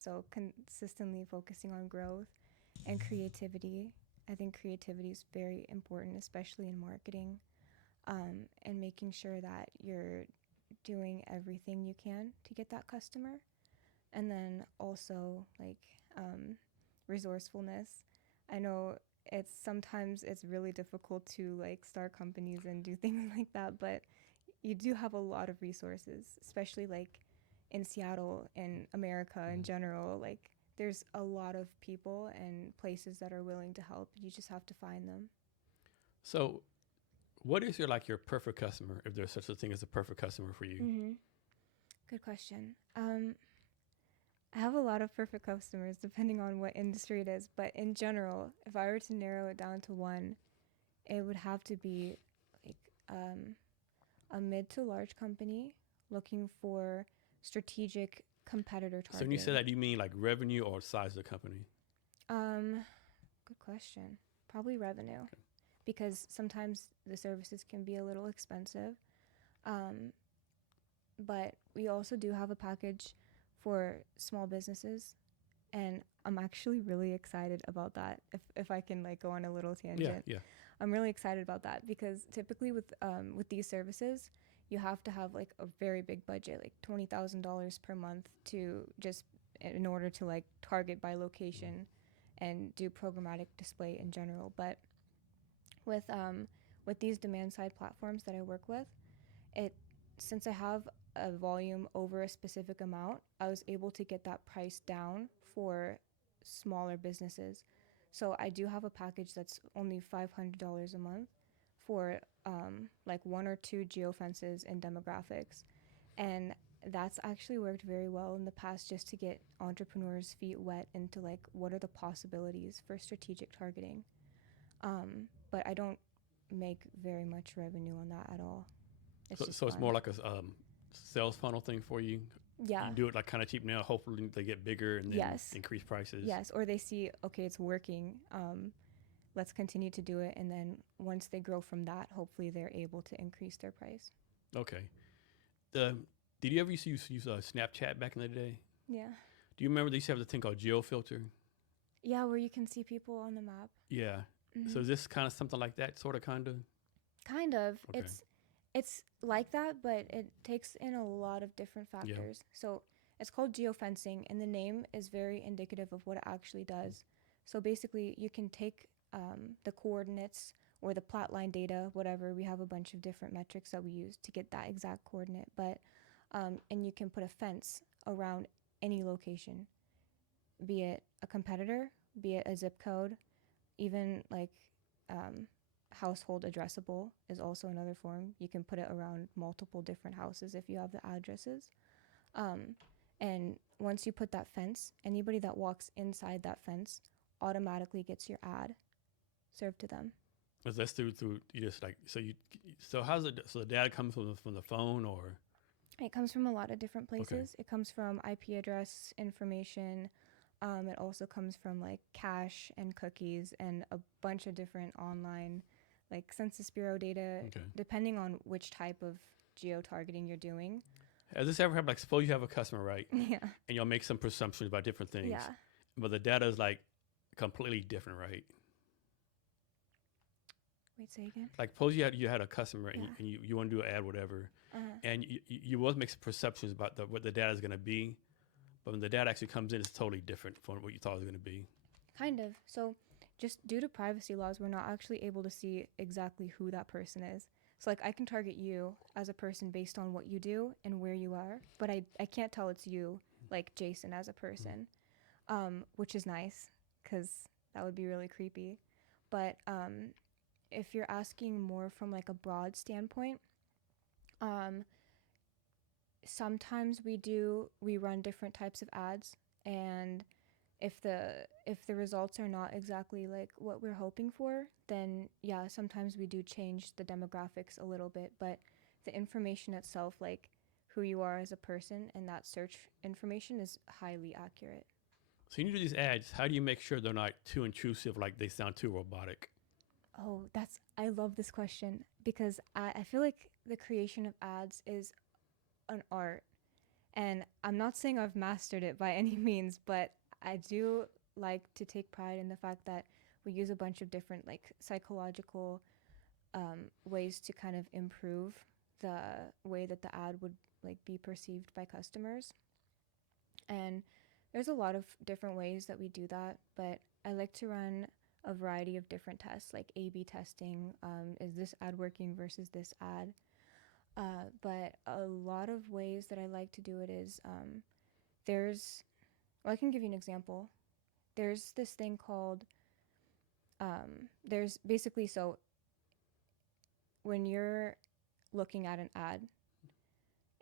So consistently focusing on growth and creativity. I think creativity is very important, especially in marketing, and making sure that you're doing everything you can to get that customer. And then also like resourcefulness. I know it's really difficult to like start companies and do things like that, but you do have a lot of resources, especially like in Seattle and America in general. Like there's a lot of people and places that are willing to help. You just have to find them. So, what is your perfect customer, if there's such a thing as a perfect customer for you? Mm-hmm. Good question. I have a lot of perfect customers depending on what industry it is, but in general, if I were to narrow it down to one, it would have to be like a mid to large company looking for strategic competitor So, when you say targeting. that, do you mean like revenue or size of the company? Um, Good question. Probably revenue, Okay. because sometimes the services can be a little expensive. Um, but we also do have a package for small businesses, and I'm actually really excited about that. If I can like go on a little Yeah, tangent, yeah. I'm really excited about that because typically with these services, you have to have like a very big budget, like $20,000 per month to just in order to like target by location and do programmatic display in general. But with with these demand side platforms that I work with, it since I have a volume over a specific amount, I was able to get that price down for smaller businesses. So I do have a package that's only $500 a month for like one or two geofences and demographics. And that's actually worked very well in the past just to get entrepreneurs' feet wet into like what are the possibilities for strategic targeting. But I don't make very much revenue on that at all. It's just So it's more fun. like a sales funnel thing for you. Yeah. You do it like kind of cheap now. Hopefully, they get bigger and then Yes. increase prices. Yes. Or they see, okay, it's working. Let's continue to do it. And then once they grow from that, hopefully they're able to increase their price. Okay. The Did you ever use Snapchat back in the day? Yeah. Do you remember they used to have the thing called Geofilter? Yeah, where you can see people on the map. Yeah. So Hmm. is this kind of something like that, sort of, kind of? Kind of. Okay. It's like that, but it takes in a lot of different Yeah. factors. So it's called geofencing, and the name is very indicative of what it actually does. So basically, you can take the coordinates or the plot line data, whatever. We have a bunch of different metrics that we use to get that exact coordinate, but and you can put a fence around any location, be it a competitor, be it a zip code, even like um, household addressable is also another form. You can put it around multiple different houses if you have the addresses. Um, and once you put that fence, anybody that walks inside that fence automatically gets your ad served to them. Is that through you just like so how's it so the data comes from the phone or It comes from a lot of different okay. places. It comes from IP address information. It also comes from like cache and cookies and a bunch of different online, like Census Bureau data, Okay. depending on which type of geo targeting you're doing. Has this ever happened? Like, suppose you have a customer, right, Yeah. and you'll make some presumptions about different things, Yeah. but the data is like completely different, right? Wait, say again? Like, suppose you had a customer and Yeah. you want to do an ad, whatever, Uh-huh. and you both make some perceptions about what the data is going to be, but when the data actually comes in, it's totally different from what you thought it was going to be. Kind of. So, just due to privacy laws, we're not actually able to see exactly who that person is. So, like, I can target you as a person based on what you do and where you are, but I can't tell it's you, like Jason, as a Mm. person, which is nice because that would be really creepy. But if you're asking more from like a broad standpoint, um, sometimes we run different types of ads, and if the if the results are not exactly like what we're hoping for, then yeah, sometimes we do change the demographics a little bit, but the information itself, like who you are as a person and that search information, is highly accurate. So when you do these ads, how do you make sure they're not too intrusive, like they sound too robotic? Oh, I love this question because I feel like the creation of ads is an art. And I'm not saying I've mastered it by any means, but I do like to take pride in the fact that we use a bunch of different like psychological ways to kind of improve the way that the ad would like be perceived by customers. And there's a lot of different ways that we do that, but I like to run a variety of different tests, like A/B testing. Is this ad working versus this ad? But a lot of ways that I like to do it is there's, well, I can give you an example. There's this thing called, there's basically, so when you're looking at an ad,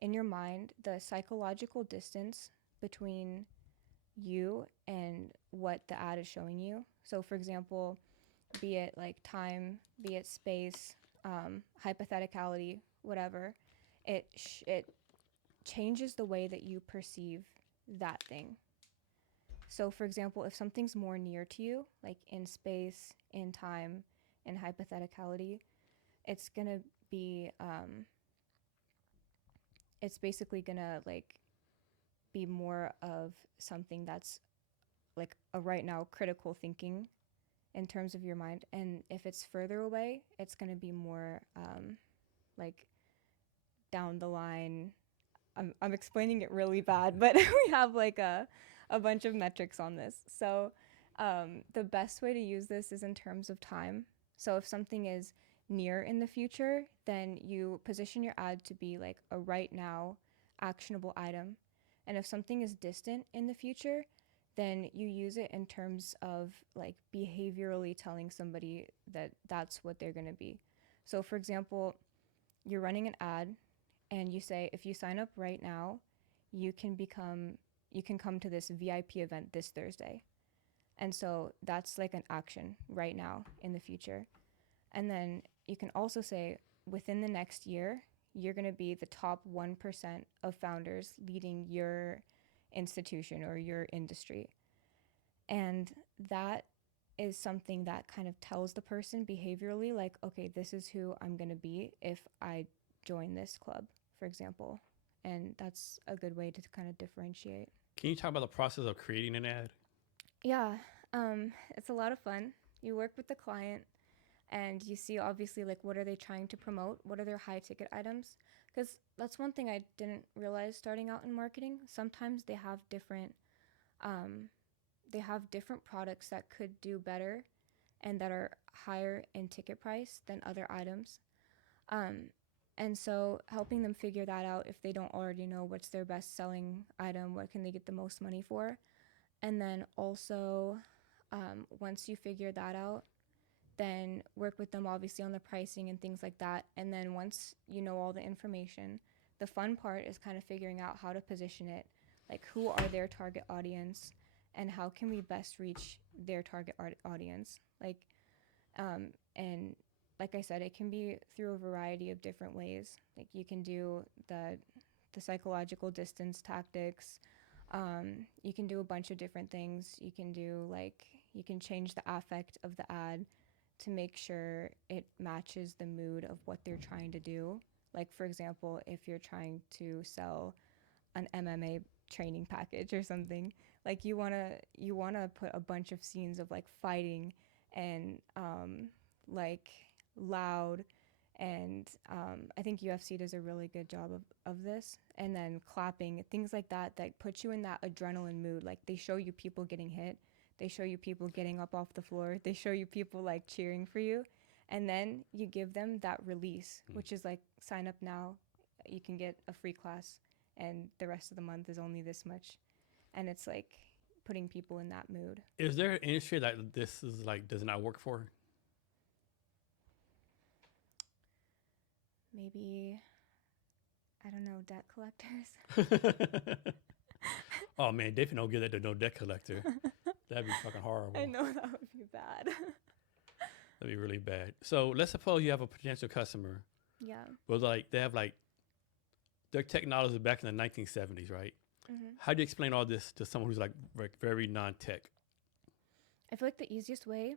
in your mind, the psychological distance between you and what the ad is showing you. So, for example, be it like time, be it space, hypotheticality, whatever, it changes the way that you perceive that thing. So, for example, if something's more near to you, like in space, in time, in hypotheticality, it's gonna be, it's basically gonna like be more of something that's like a right now critical thinking in terms of your mind. And if it's further away, it's gonna be more like down the line. I'm explaining it really bad, but we have like a bunch of metrics on this. So the best way to use this is in terms of time. So if something is near in the future, then you position your ad to be like a right now actionable item. And if something is distant in the future, then you use it in terms of like behaviorally telling somebody that that's what they're going to be. So for example, you're running an ad and you say, if you sign up right now, you can come to this VIP event this Thursday. And so that's like an action right now in the future. And then you can also say, within the next year, you're going to be the top 1% of founders leading your institution or your industry. And that is something that kind of tells the person behaviorally, like, okay, this is who I'm going to be if I join this club, for example. And that's a good way to kind of differentiate. Can you talk about the process of creating an ad? Yeah, it's a lot of fun. You work with the client and you see obviously like what are they trying to promote, what are their high ticket items, because that's one thing I didn't realize starting out in marketing. Sometimes they have different products that could do better and that are higher in ticket price than other items. And so helping them figure that out if they don't already know what's their best selling item, what can they get the most money for. And then also, once you figure that out, then work with them obviously on the pricing and things like that. And then once you know all the information, the fun part is kind of figuring out how to position it, like who are their target audience and how can we best reach their target audience. And like I said, it can be through a variety of different ways. Like you can do the psychological distance tactics. You can do a bunch of different things. You can change the affect of the ad to make sure it matches the mood of what they're trying to do. Like for example, if you're trying to sell an MMA training package or something, like you wanna put a bunch of scenes of like fighting and like loud, and I think UFC does a really good job of this. And then clapping, things like that put you in that adrenaline mood. Like they show you people getting hit, they show you people getting up off the floor, they show you people like cheering for you, and then you give them that release, which is like sign up now, you can get a free class, and the rest of the month is only this much, and it's like putting people in that mood. Is there an industry that this is like does not work for? Maybe, I don't know, debt collectors. Oh man, definitely don't give that to no debt collector. That'd be fucking horrible. I know that would be bad. That'd be really bad. So let's suppose you have a potential customer. Yeah. Well, like they have like their technology is back in the 1970s, right? Mm-hmm. How do you explain all this to someone who's like very non-tech? I feel like the easiest way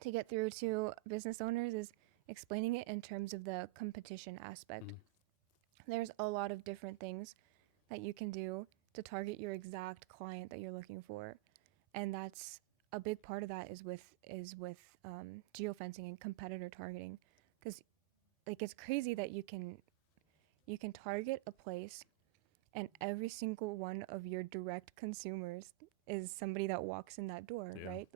to get through to business owners is explaining it in terms of the competition aspect. There's a lot of different things that you can do to target your exact client that you're looking for. And that's a big part of that is with geofencing and competitor targeting, because like it's crazy that you can target a place and every single one of your direct consumers is somebody that walks in that door, Yeah. right?